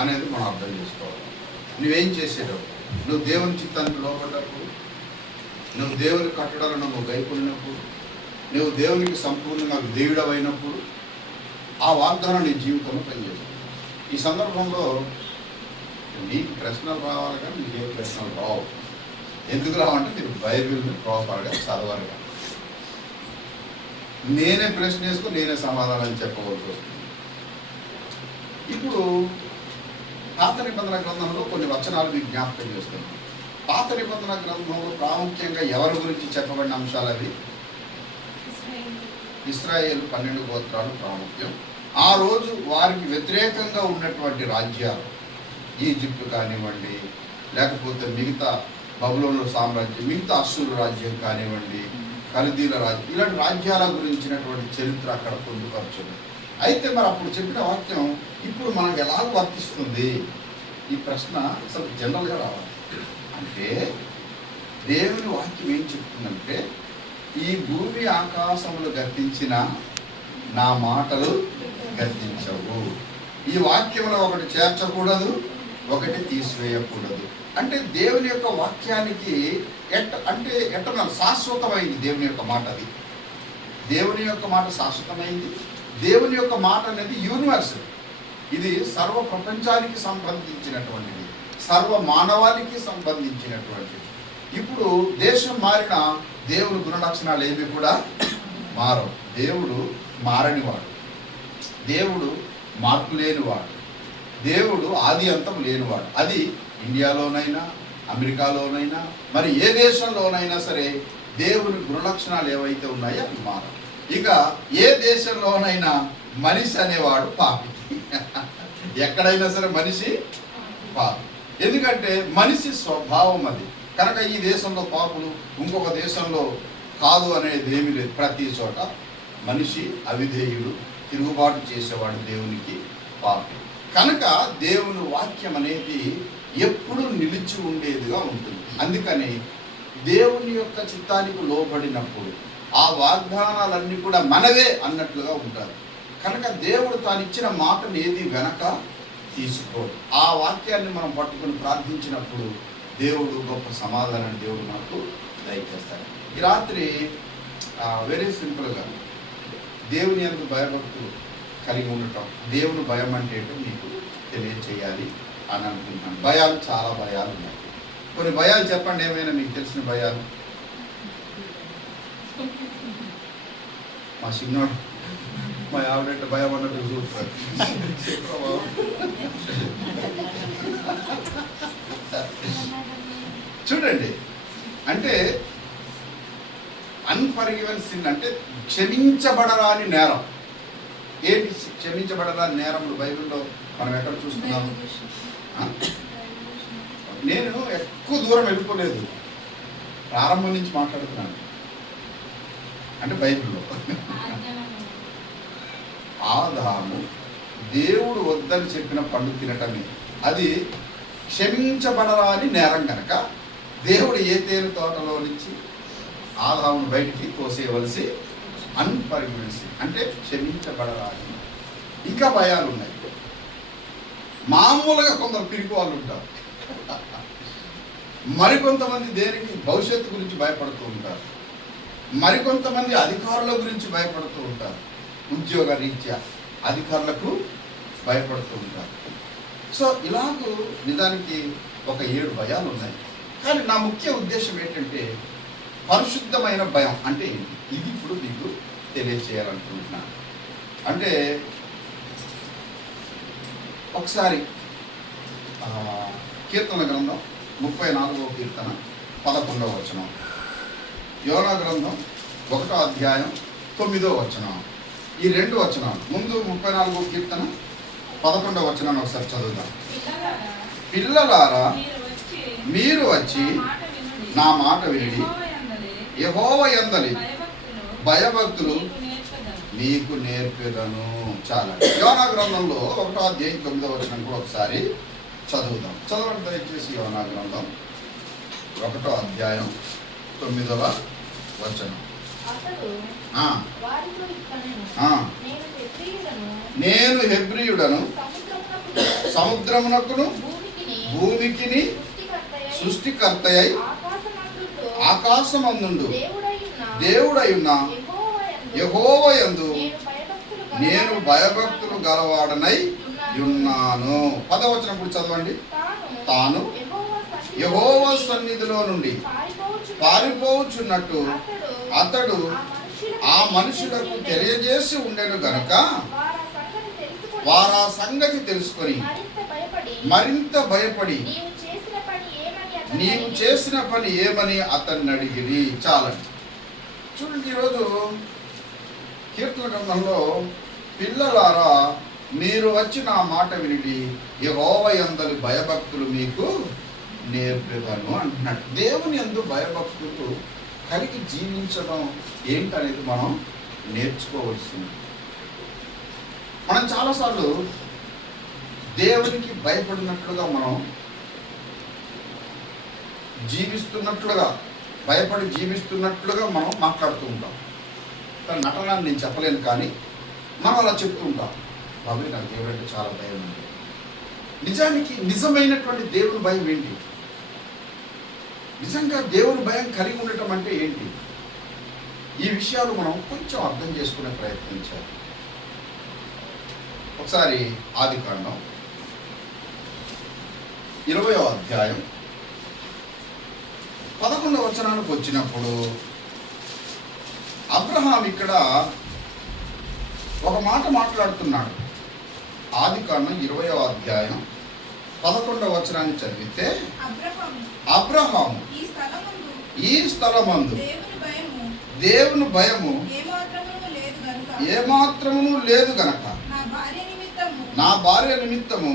అనేది మనం అర్థం చేసుకోవాలి. నువ్వేం చేసేటప్పుడు, నువ్వు దేవుని చిత్తానికి లోపడ్డప్పుడు, నువ్వు దేవుని కట్టడాలను నువ్వు గైకొన్నప్పుడు, నువ్వు దేవునికి సంపూర్ణంగా విధేయుడమైనప్పుడు ఆ వాగ్దానం నీ జీవితంలో పనిచేస్తుంది. ఈ సందర్భంలో నీకు ప్రశ్నలు రావాలి కానీ నీకు ఏ ప్రశ్నలు రావు. ఎందుకు రావంటే మీరు బైబిల్ని ప్రాపర్గా చదవాలి. నేనే ప్రశ్న వేసుకుని నేనే సమాధానం చెప్పవలసి వస్తుంది. ఇప్పుడు పాత నిబంధన గ్రంథంలో కొన్ని వచనాలు మీకు జ్ఞాపకం చేస్తున్నాను. పాత నిబంధన గ్రంథంలో ప్రాముఖ్యంగా ఎవరి గురించి చెప్పబడిన అంశాలు అవి? ఇశ్రాయేలు 12 గోత్రాలు ప్రాముఖ్యం. ఆ రోజు వారికి వ్యతిరేకంగా ఉన్నటువంటి రాజ్యాలు, ఈజిప్ట్ కానివ్వండి, లేకపోతే మిగతా బబులోను సామ్రాజ్యం, మిగతా అశ్షూరు రాజ్యం కానివ్వండి, కల్దీల రాజ్యం, ఇలాంటి రాజ్యాల గురించినటువంటి చరిత్ర అక్కడ పొందుపరచుంది. అయితే మరి అప్పుడు చెప్పిన వాక్యం ఇప్పుడు మనకు ఎలా వర్తిస్తుంది? ఈ ప్రశ్న అసలు జనరల్గా రావాలి. అంటే దేవుని వాక్యం ఏం చెప్తుందంటే, ఈ భూమి ఆకాశములు గర్తించిన నా మాటలు గర్తించవు. ఈ వాక్యంలో ఒకటి చేర్చకూడదు, ఒకటి తీసివేయకూడదు. అంటే దేవుని యొక్క వాక్యానికి ఎట్టనల్ శాశ్వతమైంది. దేవుని యొక్క మాట అది, దేవుని యొక్క మాట శాశ్వతమైంది. దేవుని యొక్క మాట అనేది యూనివర్సల్. ఇది సర్వ ప్రపంచానికి సంబంధించినటువంటిది, సర్వ మానవాళికి సంబంధించినటువంటిది. ఇప్పుడు దేశం మారిన దేవుని గుణలక్షణాలు ఏవి కూడా మారవు. దేవుడు మారనివాడు, దేవుడు మార్పు లేనివాడు, దేవుడు ఆది అంతం లేనివాడు. అది ఇండియాలోనైనా, అమెరికాలోనైనా, మరి ఏ దేశంలోనైనా సరే దేవుని గుణలక్షణాలు ఏవైతే ఉన్నాయో అవి మారవు. ఇక ఏ దేశంలోనైనా మనిషి అనేవాడు పాపి. ఎక్కడైనా సరే మనిషి పాపి. ఎందుకంటే మనిషి స్వభావం అది. కనుక ఈ దేశంలో పాపులు, ఇంకొక దేశంలో కాదు అనేది ఏమీ లేదు. ప్రతి చోట మనిషి అవిధేయుడు, తిరుగుబాటు చేసేవాడు, దేవునికి పాపి. కనుక దేవుని వాక్యం అనేది ఎప్పుడు నిలిచి ఉండేదిగా ఉంటుంది. అందుకని దేవుని యొక్క చిత్తానికి లోబడినప్పుడు ఆ వాగ్దానాలన్నీ కూడా మనవే అన్నట్లుగా ఉంటారు. కనుక దేవుడు తాను ఇచ్చిన మాటను ఏది వెనక తీసుకోడు. ఆ వాక్యాన్ని మనం పట్టుకుని ప్రార్థించినప్పుడు దేవుడు గొప్ప సమాధానాన్ని దేవుడు మనకు దయచేస్తాడు. ఈ రాత్రి వెరీ సింపుల్గా దేవుని యందు భయభక్తులు కలిగి ఉండటం, దేవుని భయం అంటే ఏంటో మీకు తెలియచేయాలి అని అనుకుంటున్నాను. భయాలు, చాలా భయాలు ఉన్నాయి. కొన్ని భయాలు చెప్పండి, ఏమైనా మీకు తెలిసిన భయాలు? మా చిన్నోడు మా ఆవిడ భయం అన్నట్టు చూస్తారు. చూడండి, అంటే అన్ఫర్గివెన్ సిన్ అంటే క్షమించబడరాని నేరం. ఏంటి క్షమించబడరాని నేరములు బైబిల్లో మనం ఎక్కడ చూస్తున్నాము? నేను ఎక్కువ దూరం వెళ్ళిపోలేదు, ప్రారంభం నుంచి మాట్లాడుతున్నాను. అంటే బైబిల్లో ఆదాము దేవుడు వద్దని చెప్పిన పండు తినటమే అది క్షమించబడరాని నేరం కనుక దేవుడు ఏ తేనె తోటలో నుంచి ఆదామును బయటికి తోసేయవలసి అన్ఫర్గివెన్స్ అంటే క్షమించబడరాని. ఇంకా భయాలు ఉన్నాయి. మామూలుగా కొందరు పిరికి వాళ్ళు ఉంటారు, మరికొంతమంది దేనికి భవిష్యత్తు గురించి భయపడుతూ ఉంటారు, మరికొంతమంది అధికారుల గురించి భయపడుతూ ఉంటారు, ఉద్యోగ రీత్యా అధికారులకు భయపడుతూ ఉంటారు. సో ఇలాగూ నిజానికి ఒక 7 భయాలు ఉన్నాయి. కానీ నా ముఖ్య ఉద్దేశం ఏంటంటే పరిశుద్ధమైన భయం అంటే ఏంటి, ఇది ఇప్పుడు మీకు తెలియచేయాలనుకుంటున్నాను. అంటే ఒకసారి కీర్తన గ్రంథం 34వ కీర్తన 11వ వచనం, యోనా గ్రంథం 1వ అధ్యాయం 9వ వచనం, ఈ 2 వచనాలు. ముందు 34వ కీర్తన 11వ వచనాన్ని ఒకసారి చదువుదాం. పిల్లలారా మీరు వచ్చి నా మాట విని యెహోవా యందలి భయభక్తులు మీకు నేర్పెదను. చాలా. యోనా గ్రంథంలో 1వ అధ్యాయం 9వ వచనం కూడా ఒకసారి చదువుదాం. చదవండి దయచేసి. యోనా గ్రంథం 1వ అధ్యాయం 9వ వచనం. నేను హెబ్రీయుడను సముద్రమునకును భూమికిని సృష్టికర్తయై ఆకాశమందుండు దేవుడయున్న యెహోవాయందు నేను భయభక్తులు గలవాడనై ఉన్నాను. 10వ వచనం కూడా చదవండి. తాను యెహోవా సన్నిధిలో నుండి పారిపోవచ్చున్నట్టు అతడు ఆ మనుషులకు తెలియజేసి ఉండెను గనుక వారా సంగతి తెలుసుకొని మరింత భయపడి నీవు చేసిన పని ఏమని అతన్ని అడిగిరి. చాలండి. చూడండి, ఈరోజు కీర్తన గ్రంథంలో పిల్లలారా మీరు వచ్చి నా మాట వినిడి యెహోవా యందు భయభక్తులు మీకు నేర్పుతాను అంటున్నాడు. దేవుని యందు భయభక్తులు కలిగి జీవించడం ఏంటనేది మనం నేర్చుకోవాల్సింది. మనం చాలాసార్లు దేవునికి భయపడినట్లుగా మనం జీవిస్తున్నట్లుగా భయపడి జీవిస్తున్నట్లుగా మనం మాట్లాడుతూ ఉంటాం. నటన నేను చెప్పలేను, కానీ మనం అలా చెప్తూ ఉంటాం. బాబు నాకు దేవుడు అంటే చాలా భయం ఉంది. నిజానికి నిజమైనటువంటి దేవుని భయం ఏంటి? నిజంగా దేవుని భయం కలిగి ఉండటం అంటే ఏంటి? ఈ విషయాలు మనం కొంచెం అర్థం చేసుకునే ప్రయత్నించాలి. ఒకసారి ఆదికాండం 20వ అధ్యాయం 11వ వచనానికి వచ్చినప్పుడు అబ్రహాం ఇక్కడ ఒక మాట మాట్లాడుతున్నాడు. ఆదికాండం 20వ అధ్యాయం 11వ వచనాన్ని చదివితే అబ్రహాము ఈ స్థలమందు దేవుని భయము ఏమాత్రమును లేదు గనక నా భార్య నిమిత్తము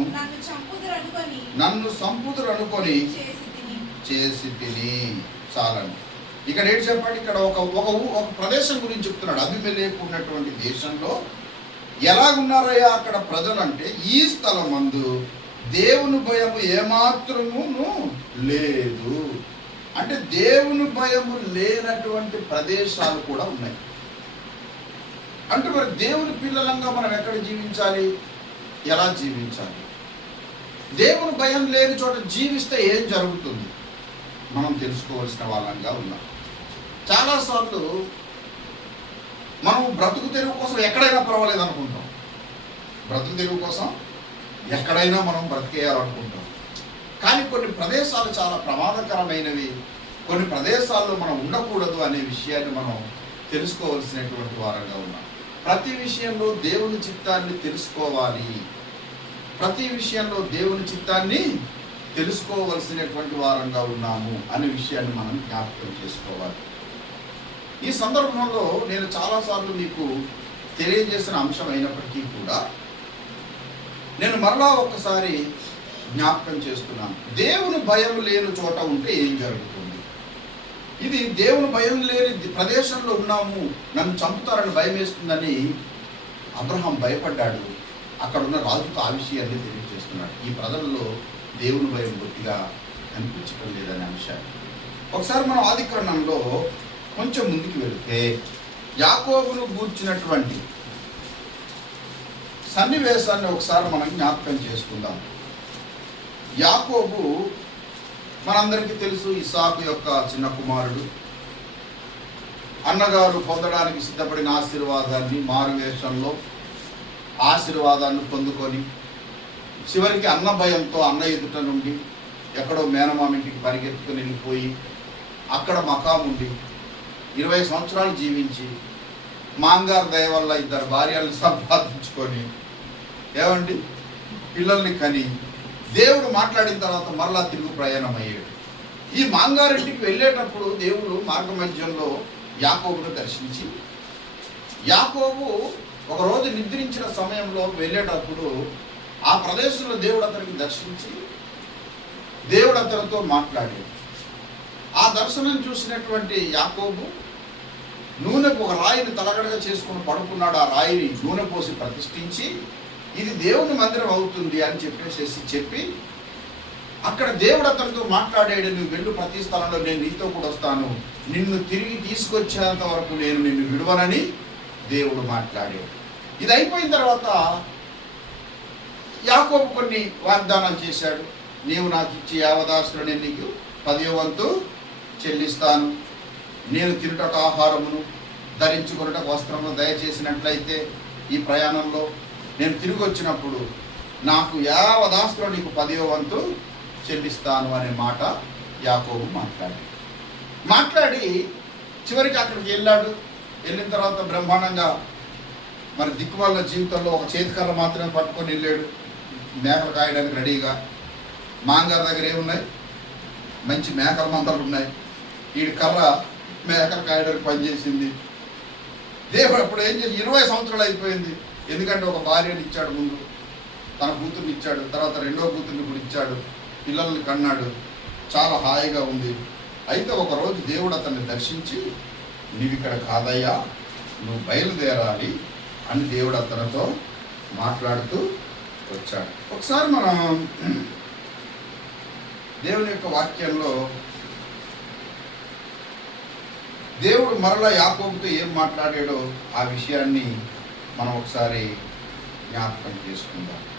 నన్ను సంపుదురు అనుకొని చేసి తిని. చాలండి. ఇక్కడ ఏంటి చెప్పండి, ఇక్కడ ఒక ప్రదేశం గురించి చెప్తున్నాడు. అబీమెలెకు ఉన్నటువంటి దేశంలో ఎలాగున్నారయ్యా అక్కడ ప్రజలంటే, ఈ స్థలమందు దేవుని భయము ఏమాత్రమును లేదు. అంటే దేవుని భయము లేనటువంటి ప్రదేశాలు కూడా ఉన్నాయి. అంటే మరి దేవుని పిల్లలంగా మనం ఎక్కడ జీవించాలి, ఎలా జీవించాలి? దేవుని భయం లేని చోట జీవిస్తే ఏం జరుగుతుంది మనం తెలుసుకోవాల్సిన వాళ్ళంగా ఉన్నాం. చాలాసార్లు మనం బ్రతుకు తెరువు కోసం ఎక్కడైనా పర్వాలేదు అనుకుంటాం. బ్రతుకు తెరువు కోసం ఎక్కడైనా మనం బ్రతికేయాలనుకుంటాం. కానీ కొన్ని ప్రదేశాలు చాలా ప్రమాదకరమైనవి, కొన్ని ప్రదేశాల్లో మనం ఉండకూడదు అనే విషయాన్ని మనం తెలుసుకోవాల్సినటువంటి వారంగా ఉన్నాం. ప్రతి విషయంలో దేవుని చిత్తాన్ని తెలుసుకోవాలి. ప్రతి విషయంలో దేవుని చిత్తాన్ని తెలుసుకోవలసినటువంటి వారంగా ఉన్నాము అనే విషయాన్ని మనం జ్ఞాపకం చేసుకోవాలి. ఈ సందర్భంలో నేను చాలాసార్లు మీకు తెలియజేసిన అంశం అయినప్పటికీ కూడా నేను మరలా ఒక్కసారి జ్ఞాపకం చేస్తున్నాను. దేవుని భయం లేని చోట ఉంటే ఏం జరుగుతుంది? ఇది దేవుని భయం లేని ప్రదేశంలో ఉన్నాము, నన్ను చంపుతారని భయం వేస్తుందని అబ్రహాం భయపడ్డాడు. అక్కడ ఉన్న రాజుతో ఆ విషయాన్ని తెలియజేస్తున్నాడు. ఈ ప్రజల్లో దేవుని భయం బొత్తిగా కనిపించడం లేదనే అంశాన్ని ఒకసారి మనం ఆదికాండంలో కొంచెం ముందుకు వెళితే యాకోబును గూర్చినటువంటి సన్నివేశాన్ని ఒకసారి మనం జ్ఞాపకం చేసుకుందాం. యాకోబు మనందరికీ తెలుసు, ఇస్సాకు యొక్క చిన్న కుమారుడు. అన్నగారు పొందడానికి సిద్ధపడిన ఆశీర్వాదాన్ని మారువేషంలో ఆశీర్వాదాన్ని పొందుకొని చివరికి అన్న భయంతో అన్న ఎదుట నుండి ఎక్కడో మేనమామింటికి పరిగెత్తుకుని వెళ్ళిపోయి అక్కడ మకాముండి 20 సంవత్సరాలు జీవించి మాంగారు దయ వల్ల 2 భార్యలను సంపాదించుకొని ఏమండి పిల్లల్ని కని దేవుడు మాట్లాడిన తర్వాత మరలా తిరుగు ప్రయాణం అయ్యాడు. ఈ మాంగారింటికి వెళ్ళేటప్పుడు దేవుడు మార్గ మధ్యంలో యాకోబును దర్శించి, యాకోబు ఒకరోజు నిద్రించిన సమయంలో వెళ్ళేటప్పుడు ఆ ప్రదేశంలో దేవుడు అతనికి దర్శించి దేవుడు అతనితో మాట్లాడాడు. ఆ దర్శనం చూసినటువంటి యాకోబు నూనెకు ఒక రాయిని తలగడగా చేసుకుని పడుకున్నాడు. ఆ రాయిని నూనె పోసి ప్రతిష్ఠించి ఇది దేవుని మందిరం అవుతుంది అని చెప్పి అక్కడ దేవుడు అతనితో మాట్లాడాడు. నువ్వు వెళ్ళు, ప్రతి స్థలంలో నేను నీతో కూడా వస్తాను, నిన్ను తిరిగి తీసుకొచ్చేంత వరకు నేను నిన్ను విడువనని దేవుడు మాట్లాడాడు. ఇది అయిపోయిన తర్వాత యాకోబు కొన్ని వాగ్దానాలు చేశాడు. నీవు నాకు ఇచ్చి యావదాస్తులు నేను నీకు 10వ వంతు చెల్లిస్తాను. నేను తినుటకు ఆహారమును, ధరించుకున్నటకు వస్త్రమును దయచేసినట్లయితే ఈ ప్రయాణంలో నేను తిరిగి వచ్చినప్పుడు నాకు యావదాస్తులు నీకు 10వ వంతు చెల్లిస్తాను అనే మాట యాకోబు మాట్లాడి చివరికి అక్కడికి వెళ్ళిన తర్వాత బ్రహ్మాండంగా మరి దిక్కుమాల జీవితంలో ఒక చేతికర్ర మాత్రమే పట్టుకొని వెళ్ళాడు మేకలు కాయడానికి రెడీగా. మాంగారి దగ్గర ఏమున్నాయి? మంచి మేకల మందలు ఉన్నాయి. ఈ కర్ర మేకలు కాయడానికి పనిచేసింది. దేవుడు అప్పుడు ఏం చేసి 20 సంవత్సరాలు అయిపోయింది. ఎందుకంటే ఒక భార్యని ఇచ్చాడు, ముందు తన కూతుర్ని ఇచ్చాడు, తర్వాత రెండో కూతుర్ని కూడా ఇచ్చాడు, పిల్లల్ని కన్నాడు, చాలా హాయిగా ఉంది. అయితే ఒకరోజు దేవుడు అతన్ని దర్శించి, నీవు ఇక్కడ కాదయ్యా, నువ్వు బయలుదేరాలి అని దేవుడు అతనితో మాట్లాడుతూ వచ్చాడు. ఒకసారి మనం దేవుని యొక్క వాక్యంలో దేవుడు మరలా యాకోబుతో ఏం మాట్లాడాడో ఆ విషయాన్ని మనం ఒకసారి జ్ఞాపకం చేసుకుందాం.